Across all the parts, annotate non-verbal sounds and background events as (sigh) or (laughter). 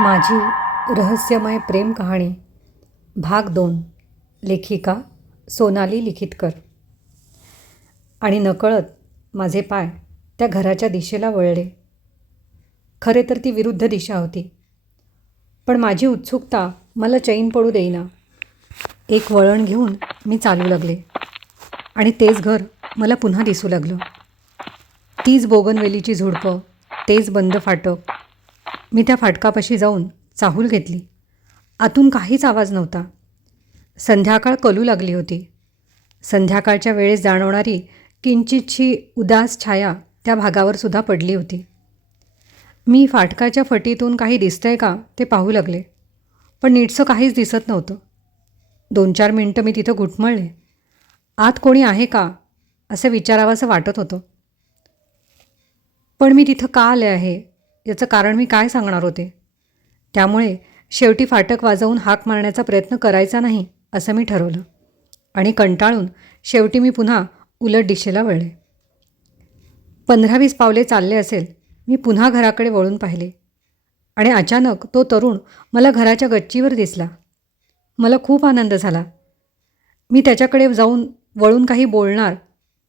माझी रहस्यमय प्रेम कहाणी भाग दोन लेखिका सोनाली लिखितकर. आणि नकळत माझे पाय त्या घराच्या दिशेला वळले. खरे तर ती विरुद्ध दिशा होती. पण माझी उत्सुकता मला चैन पडू देईना. एक वळण घेऊन मी चालू लागले. आणि तेच घर मला पुन्हा दिसू लागलं. तीच बोगनवेलीची झुडपं तेच बंद फाटक मी त्या फाटकापाशी जाऊन चाहूल घेतली. आतून काहीच आवाज नव्हता. संध्याकाळ कलू लागली होती. संध्याकाळच्या वेळेस जाणवणारी किंचितशी उदास छाया त्या भागावर सुद्धा पडली होती. मी फाटकाच्या फटीतून काही दिसतंय का ते पाहू लागले पण नीटसं काहीच दिसत नव्हतं. दोन चार मिनटं मी तिथं घुटमळले. आत कोणी आहे का असं विचारावंसं वाटत होतं. पण मी तिथं का आले आहे? याचं कारण मी काय सांगणार होते? त्यामुळे शेवटी फाटक वाजवून हाक मारण्याचा प्रयत्न करायचा नाही असं मी ठरवलं. आणि कंटाळून शेवटी मी पुन्हा उलट दिशेला वळले. पंधरा वीस पावले चालले असेल मी पुन्हा घराकडे वळून पाहिले. आणि अचानक तो तरुण मला घराच्या गच्चीवर दिसला. मला खूप आनंद झाला. मी त्याच्याकडे जाऊन वळून काही बोलणार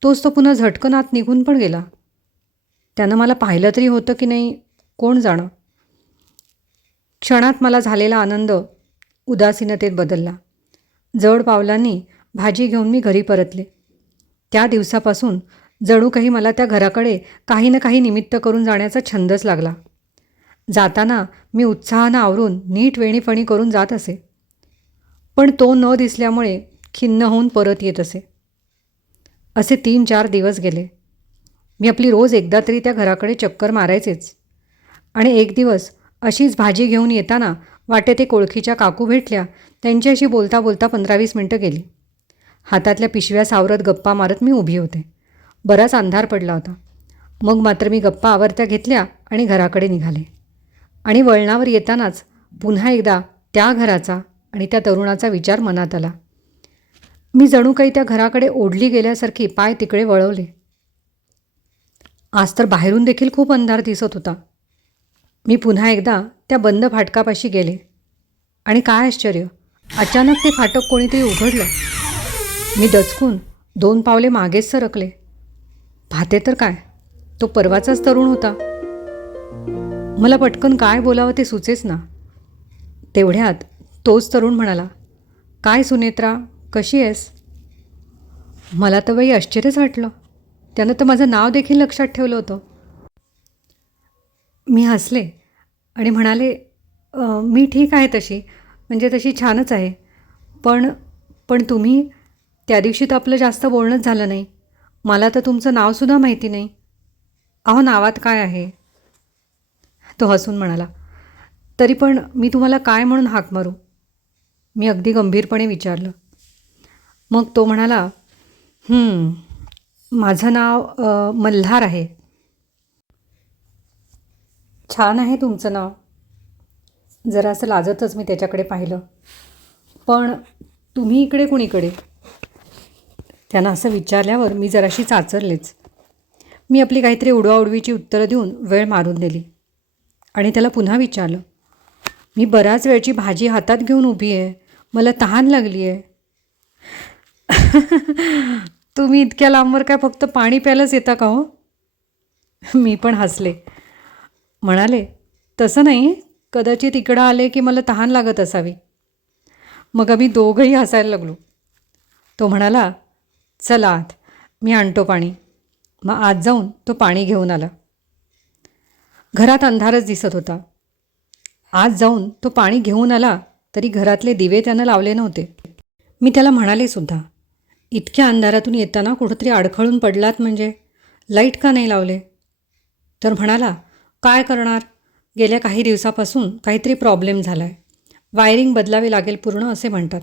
तोच तो पुन्हा झटकन आत निघून पण गेला. त्यानं मला पाहिलं तरी होतं की नाही कोण जाणं? क्षणात मला झालेला आनंद उदासीनतेत बदलला. जड पावलांनी भाजी घेऊन मी घरी परतले. त्या दिवसापासून जणू काही मला त्या घराकडे काही ना काही निमित्त करून जाण्याचा छंदच लागला. जाताना मी उत्साहानं आवरून नीट वेणीफणी करून जात असे. पण तो न दिसल्यामुळे खिन्न होऊन परत येत असे. असे तीन चार दिवस गेले. मी आपली रोज एकदा तरी त्या घराकडे चक्कर मारायचेच. आणि एक दिवस अशीच भाजी घेऊन येताना वाटे ते कोळखीच्या काकू भेटल्या. त्यांच्याशी बोलता बोलता पंधरा वीस मिनटं गेली. हातातल्या पिशव्या सावरत गप्पा मारत मी उभी होते. बराच अंधार पडला होता. मग मात्र मी गप्पा आवरत्या घेतल्या आणि घराकडे निघाले. आणि वळणावर येतानाच पुन्हा एकदा त्या घराचा आणि त्या तरुणाचा विचार मनात आला. मी जणू काही त्या घराकडे ओढली गेल्यासारखी पाय तिकडे वळवले. आज तर बाहेरून देखील खूप अंधार दिसत होता. मी पुन्हा एकदा त्या बंद फाटकापाशी गेले. आणि काय आश्चर्य अचानक ते फाटक कोणीतरी उघडलं. मी दचकून दोन पावले मागेच सरकले. पाहते तर काय? तो परवाचाच तरुण होता. मला पटकन काय बोलावं ते सुचेच ना. तेवढ्यात तोच तरुण म्हणाला काय सुनेत्रा कशी आहेस? मला तर बाई आश्चर्यच वाटलं. त्यानं तर माझं नाव देखील लक्षात ठेवलं होतं. मी हसले आणि म्हणाले मी ठीक आहे तशी म्हणजे तशी छानच आहे. पण पण तुम्ही त्या दिवशी तर आपलं जास्त बोलणंच झालं नाही. मला तर तुमचं नावसुद्धा माहिती नाही. अहो नावात काय आहे? तो हसून म्हणाला तरी पण मी तुम्हाला काय म्हणून हाक मारू? मी अगदी गंभीरपणे विचारलं. मग तो म्हणाला माझं नाव मल्हार आहे. छान आहे तुमचं नाव. जरा असं लाजतच मी त्याच्याकडे पाहिलं. पण तुम्ही इकडे कुणीकडे? त्यांना असं विचारल्यावर मी जराशी चाचरलेच. मी आपली काहीतरी उडवाउडवीची उत्तरं देऊन वेळ मारून दिली आणि त्याला पुन्हा विचारलं. मी बऱ्याच वेळची भाजी हातात घेऊन उभी आहे. मला तहान लागली आहे. तुम्ही इतक्या लांबवर काय फक्त पाणी प्यायलाच येता का हो? मी पण हसले. म्हणाले तसं नाही. कदाचित इकडं आले की मला तहान लागत असावी. मग आम्ही दोघंही हसायला लागलो. तो म्हणाला चला आत मी आणतो पाणी. मग आत जाऊन तो पाणी घेऊन आला. घरात अंधारच दिसत होता. आज जाऊन तो पाणी घेऊन आला तरी घरातले दिवे त्यानं लावले नव्हते. मी त्याला म्हणाले सुद्धा इतक्या अंधारातून येताना कुठंतरी अडखळून पडलात म्हणजे? लाइट का नाही लावले? तर म्हणाला काय करणार? गेल्या काही दिवसापासून काहीतरी प्रॉब्लेम झाला आहे वायरिंग बदलावे लागेल पूर्ण असे म्हणतात.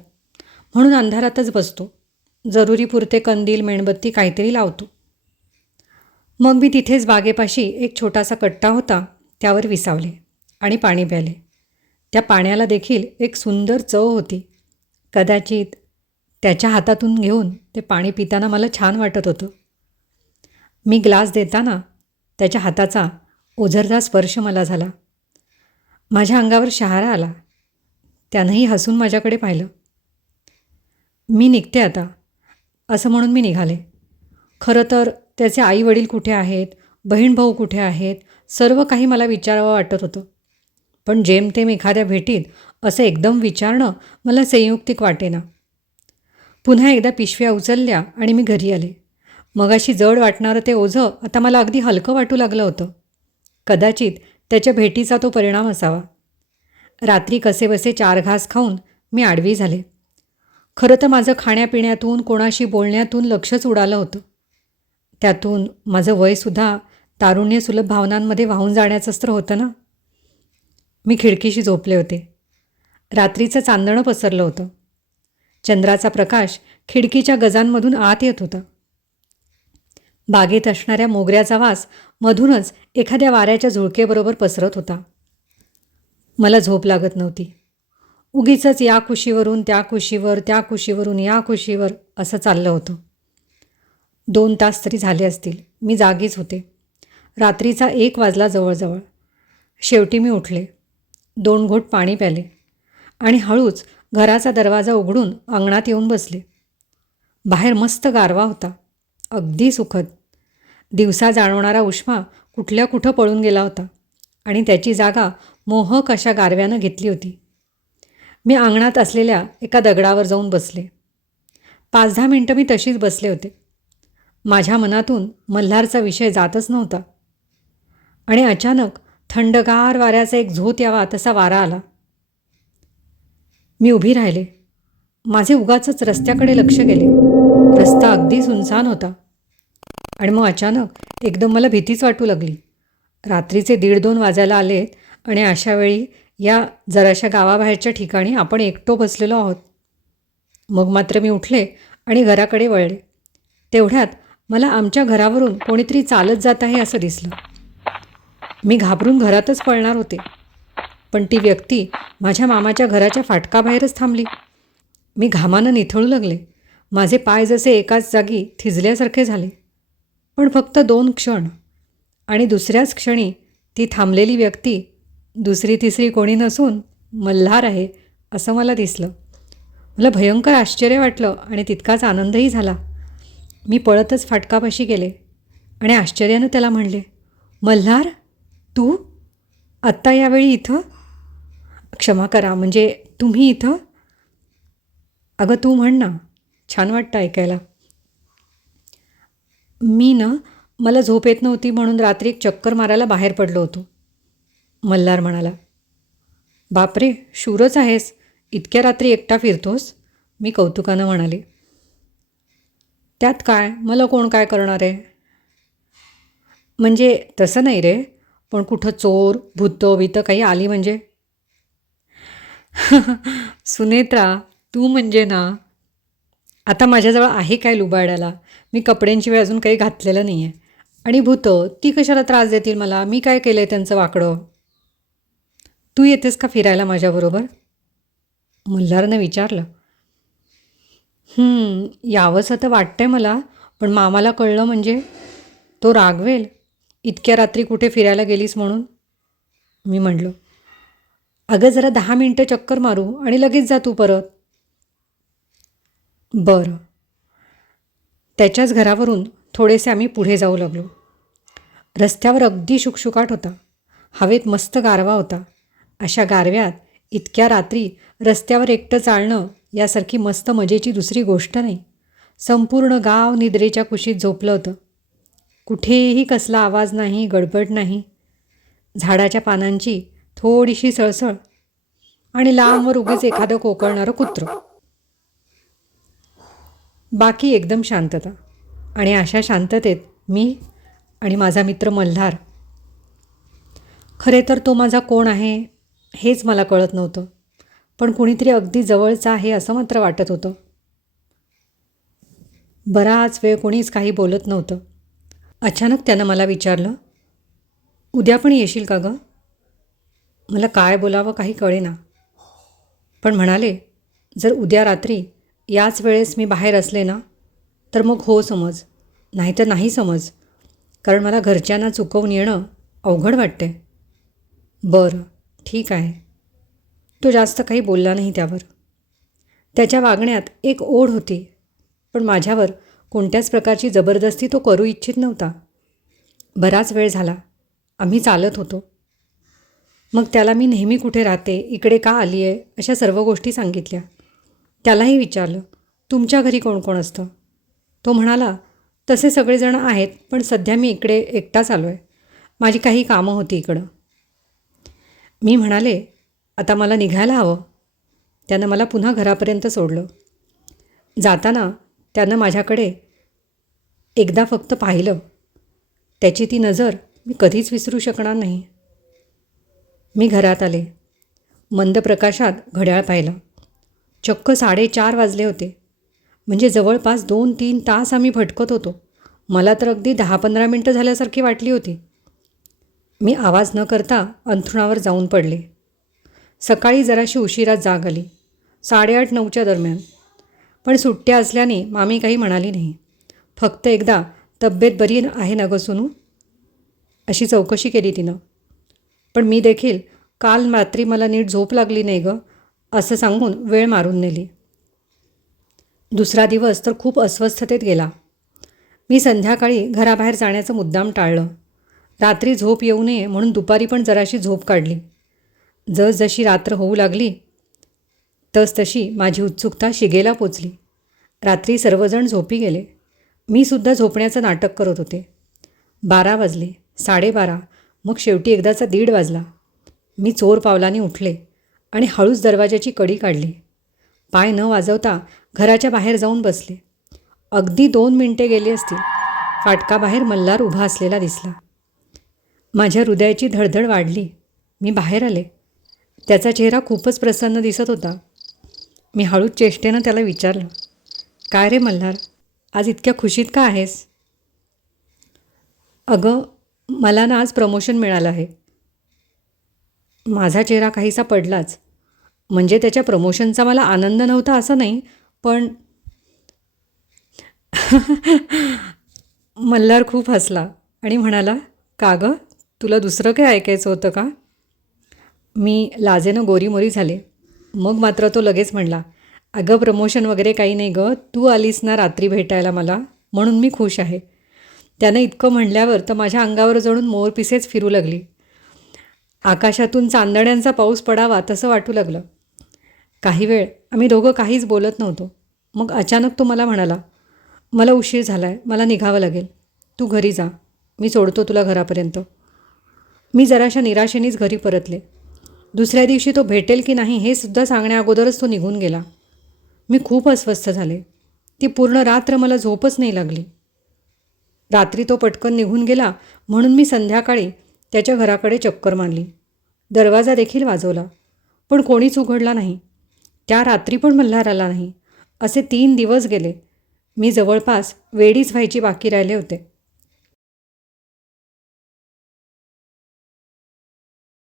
म्हणून अंधारातच बसतो. जरुरी पुरते कंदील मेणबत्ती काहीतरी लावतो. मग मी तिथेच बागेपाशी एक छोटासा कट्टा होता त्यावर विसावले आणि पाणी प्याले. त्या पाण्याला देखील एक सुंदर चव होती. कदाचित त्याच्या हातातून घेऊन ते पाणी पिताना मला छान वाटत होतं. मी ग्लास देताना त्याच्या हाताचा ओझरदा स्पर्श मला झाला. माझ्या अंगावर शहारा आला. त्यानंही हसून माझ्याकडे पाहिलं. मी निघते आता. असं म्हणून मी निघाले. खरं तर त्याचे आई वडील कुठे आहेत? बहीण भाऊ कुठे आहेत? सर्व काही मला विचारावं वाटत होतं. पण जेमतेम एखाद्या भेटीत असं एकदम विचारणं मला संयुक्तिक वाटेना. पुन्हा एकदा पिशव्या उचलल्या आणि मी घरी आले. मगाशी जड वाटणारं ते ओझं आता मला अगदी हलकं वाटू लागलं होतं. कदाचित त्याच्या भेटीचा तो परिणाम असावा. रात्री कसेबसे चार घास खाऊन मी आडवी झाले. खरं तर माझं खाण्यापिण्यातून कोणाशी बोलण्यातून लक्षच उडालं होतं. त्यातून माझं वयसुद्धा तारुण्य सुलभ भावनांमध्ये वाहून जाण्याचं तर होतं ना? मी खिडकीशी झोपले होते. रात्रीचं चांदणं पसरलं होतं. चंद्राचा प्रकाश खिडकीच्या गजांमधून आत येत होता. बागेत असणाऱ्या मोगऱ्याचा वास मधूनच एखाद्या वाऱ्याच्या झुळकेबरोबर पसरत होता. मला झोप लागत नव्हती. उगीचच या कुशीवरून त्या कुशीवर त्या कुशीवरून या कुशीवर असं चाललं होतं. दोन तास तरी झाले असतील. मी जागीच होते. रात्रीचा एक वाजला जवळजवळ. शेवटी मी उठले. दोन घोट पाणी प्याले आणि हळूच घराचा दरवाजा उघडून अंगणात येऊन बसले. बाहेर मस्त गारवा होता. अगदी सुखद. दिवसा जाणवणारा उष्मा कुठल्या कुठं पळून गेला होता आणि त्याची जागा मोहक अशा गारव्यानं घेतली होती. मी अंगणात असलेल्या एका दगडावर जाऊन बसले. पाच दहा मिनटं मी तशीच बसले होते. माझ्या मनातून मल्हारचा विषय जातच नव्हता. आणि अचानक थंडगार वाऱ्याचा एक झोत यावा तसा वारा आला. मी उभी राहिले. माझे उगाचच रस्त्याकडे लक्ष गेले. रस्ता अगदी सुनसान होता. आणि मग अचानक एकदम मला भीतीच वाटू लागली. रात्रीचे दीड दोन वाजायला आलेत आणि अशा वेळी या जराशा गावाबाहेरच्या ठिकाणी आपण एकटो बसलेलो आहोत. मग मात्र मी उठले आणि घराकडे वळले. तेवढ्यात मला आमच्या घरावरून कोणीतरी चालत जात आहे असं दिसलं. मी घाबरून घरातच पळणार होते. पण ती व्यक्ती माझ्या मामाच्या घराच्या फाटकाबाहेरच थांबली. मी घामानं निथळू लागले. माझे पाय जसे एकाच जागी थिजल्यासारखे झाले. पण फक्त दोन क्षण. आणि दुसऱ्याच क्षणी ती थांबलेली व्यक्ती दुसरी तिसरी कोणी नसून मल्हार आहे असं मला दिसलं. मला भयंकर आश्चर्य वाटलं आणि तितकाच आनंदही झाला. मी पळतच फाटकापाशी गेले आणि आश्चर्यानं त्याला म्हणले मल्हार तू? आत्ता यावेळी इथं? क्षमा करा म्हणजे तुम्ही इथं? अगं तू म्हण ना. छान वाटतं ऐकायला. मी ना मला झोप येत नव्हती म्हणून रात्री एक चक्कर मारायला बाहेर पडलो होतो. मल्हार म्हणाला बापरे शूरच आहेस. इतक्या रात्री एकटा फिरतोस? मी कौतुकानं म्हणाले त्यात काय? मला कोण काय करणार आहे? म्हणजे तसं नाही रे पण कुठं चोर भूतं बितं काही आली म्हणजे? (laughs) सुनेत्रा तू म्हणजे ना आता माझ्याजवळ आहे काय लुबाडायला मी कपड्यांची वेळ अजून काही घातलेलं नाही आहे आणि भूतं ती कशाला त्रास देतील मला? मी काय केलं आहे त्यांचं वाकडं? तू येतेस का फिरायला माझ्याबरोबर? मल्हारनं विचारलं. यावंसं तर वाटतंय मला पण मामाला कळलं म्हणजे तो रागवेल. इतक्या रात्री कुठे फिरायला गेलीस म्हणून? मी म्हणलो. अगं जरा दहा मिनटं चक्कर मारू आणि लगेच जा तू परत. बरं. त्याच्याच घरावरून थोडेसे आम्ही पुढे जाऊ लागलो. रस्त्यावर अगदी शुकशुकाट होता. हवेत मस्त गारवा होता. अशा गारव्यात इतक्या रात्री रस्त्यावर एकटं चालणं यासारखी मस्त मजेची दुसरी गोष्ट नाही. संपूर्ण गाव निद्रेच्या कुशीत झोपलं होतं. कुठेही कसला आवाज नाही गडबड नाही. झाडाच्या पानांची थोडीशी सळसळ आणि लांबवर उगीच एखादं कोकळणारं कुत्रं. बाकी एकदम शांतता. आणि अशा शांततेत मी आणि माझा मित्र मल्हार. खरे तर तो माझा कोण आहे हेच मला कळत नव्हतं. पण कुणीतरी अगदी जवळचं आहे असं मात्र वाटत होतं. बराच वेळ कोणीच काही बोलत नव्हतं. अचानक त्यानं मला विचारलं उद्या पण येशील का गं? मला काय बोलावं काही कळेना. पण म्हणाले जर उद्या रात्री याच वेळेस मी बाहेर असले ना तर मग हो समज नाहीतर नाही समज. कारण मला घरच्यांना चुकवून येणं अवघड वाटते. बरं ठीक आहे. तो जास्त काही बोलला नाही त्यावर. त्याच्या वागण्यात एक ओढ होती पण माझ्यावर कोणत्याच प्रकारची जबरदस्ती तो करू इच्छित नव्हता. बराच वेळ झाला आम्ही चालत होतो. मग त्याला मी नेहमी कुठे राहते इकडे का आली आहे अशा सर्व गोष्टी सांगितल्या. त्यालाही विचारलं तुमच्या घरी कोण कोण असतं? तो म्हणाला तसे सगळेजण आहेत पण सध्या मी इकडे एकटाच आलो आहे माझी काही कामं होती इकडं. मी म्हणाले आता मला निघायला हवं. त्यानं मला पुन्हा घरापर्यंत सोडलं. जाताना त्यानं माझ्याकडे एकदा फक्त पाहिलं. त्याची ती नजर मी कधीच विसरू शकणार नाही. मी घरात आले. मंद प्रकाशात घड्याळ पाहिलं. चक्क साडेचार वाजले होते. म्हणजे जवळपास दोन तीन तास आम्ही भटकत होतो. मला तर अगदी दहा पंधरा मिनटं झाल्यासारखी वाटली होती. मी आवाज न करता अंथरुणावर जाऊन पडले. सकाळी जराशी उशिरात जाग आली. साडेआठ नऊच्या दरम्यान. पण सुट्ट्या असल्याने मामी काही म्हणाली नाही. फक्त एकदा तब्येत बरी आहे ना गं सोनू? अशी चौकशी केली तिनं. पण मी देखील काल रात्री मला नीट झोप लागली नाही गं. असं सांगून वेळ मारून नेली. दुसरा दिवस तर खूप अस्वस्थतेत गेला. मी संध्याकाळी घराबाहेर जाण्याचं मुद्दाम टाळलं. रात्री झोप येऊ नये म्हणून दुपारी पण जराशी झोप काढली. जसजशी रात्र होऊ लागली तसतशी माझी उत्सुकता शिगेला पोचली. रात्री सर्वजण झोपी गेले. मी सुद्धा झोपण्याचं नाटक करत होते. बारा वाजले साडेबारा. मग शेवटी एकदाचा दीड वाजला. मी चोर पावलाने उठले. आणि हळूच दरवाजाची कडी काढली. पाय न वाजवता घराच्या बाहेर जाऊन बसले. अगदी दोन मिनटे गेली असतील. फाटकाबाहेर मल्हार उभा असलेला दिसला. माझ्या हृदयाची धडधड वाढली. मी बाहेर आले. त्याचा चेहरा खूपच प्रसन्न दिसत होता. मी हळूच चेष्टेनं त्याला विचारलं काय रे मल्हार आज इतक्या खुशीत का आहेस? अगं मला ना आज प्रमोशन मिळालं आहे. माझा चेहरा काहीसा पडलाच. म्हणजे त्याच्या प्रमोशनचा मला आनंद नव्हता असं नाही पण (laughs) मल्हार खूप हसला आणि म्हणाला का गं तुला दुसरं काय ऐकायचं होतं का? मी लाजेनं गोरीमोरी झाले. मग मात्र तो लगेच म्हणला अगं प्रमोशन वगैरे काही नाही गं तू आलीस ना रात्री भेटायला मला म्हणून मी खुश आहे. त्यानं इतकं म्हणल्यावर तर माझ्या अंगावर जणून मोरपिसेच फिरू लागली. आकाशातून चांदण्यांचा पाऊस पडावा तसं वाटू लागलं. काही वेळ आम्ही दोघं काहीच बोलत नव्हतो. मग अचानक तो मला म्हणाला मला उशीर झाला आहे मला निघावं लागेल. तू घरी जा. मी सोडतो तुला घरापर्यंत. मी जराशा निराशेनेच घरी परतले. दुसऱ्या दिवशी तो भेटेल की नाही हे सुद्धा सांगण्या अगोदरच तो निघून गेला. मी खूप अस्वस्थ झाले. ती पूर्ण रात्र मला झोपच नाही लागली. रात्री तो पटकन निघून गेला म्हणून मी संध्याकाळी त्याच्या घराकडे चक्कर मारली. दरवाजा देखील वाजवला. पण कोणीच उघडला नाही. त्या रात्री पण मल्हार आला नाही. असे तीन दिवस गेले. मी जवळपास वेडीच व्हायची बाकी राहिले होते.